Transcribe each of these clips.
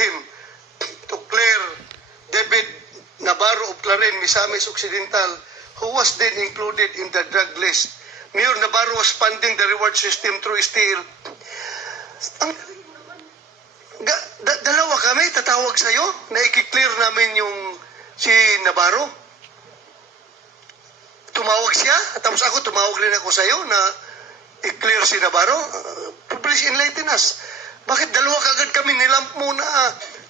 him to clear David Navarro of Clarin, Misamis Occidental, who was then included in the drug list. Mayor Navarro was funding the reward system through STL. Dalawa kami tatawag sa'yo na i-clear namin yung si Navarro. Tumawag siya, tapos ako tumawag rin ako sa'yo na i-clear si Navarro. Please enlighten us. Bakit dalawa kagad kami nilamp muna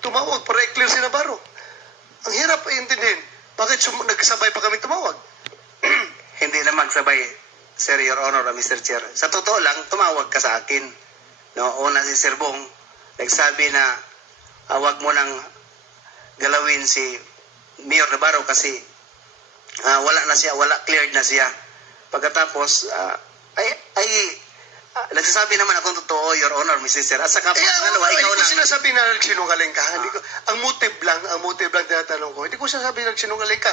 tumawag para i-clear si Navarro? Ang hirap intindihin. Bakit nagkasabay pa kami tumawag? Hindi na magsabay, Sir, Your Honor, Mr. Chair. Sa totoo lang, tumawag ka sa akin. No, una si Sir Bong, nagsabi na wag mo nang galawin si Mayor Navarro kasi wala na siya, cleared na siya. Pagkatapos, nagsasabi naman akong totoo, Your Honor, Mr. Sir. At saka, pangalawa, ikaw na. Hindi ko sinasabi na nagsinungaling ka. Ang motive lang tinatanong ko. Hindi ko sinasabi na nagsinungaling ka.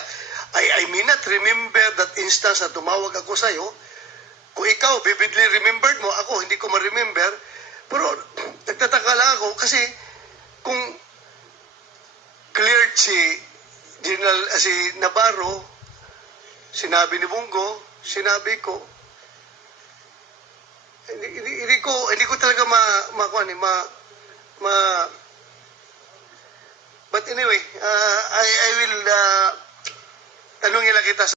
I may not remember that instance na tumawag ako sa'yo. Kung ikaw, vividly remembered mo, ako hindi ko ma-remember. Pero, nagtataka lang ako kasi kung cleared si Navarro, sinabi ni Bungo, sinabi ko, hindi ko talaga but anyway, I will tanungin lang kita